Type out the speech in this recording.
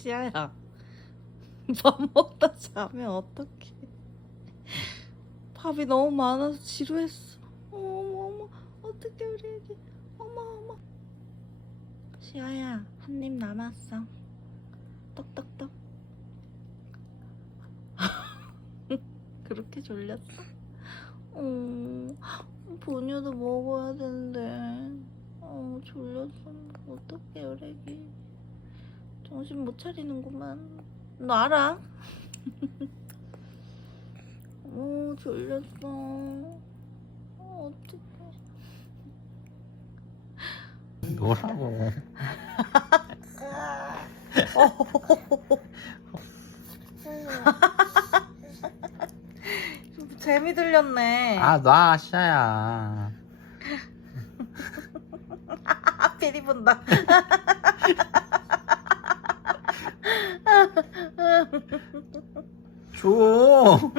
시아야. 밥 먹다 자면 어떡해. 밥이 너무 많아서 지루했어. 어머 어머 어떡해 우리 애기. 어머 어머. 시아야 한 입 남았어. 떡떡떡 그렇게 졸렸어? 어, 본유도 먹어야 되는데. 어, 졸렸어 어떡해 우리 애기 정신 못 차리는구만 너 알아? 어 졸렸어 어, 어떡해 뭐라고? 재미 들렸네 아, 놔, 시아야. 아, 피리 본다 줘.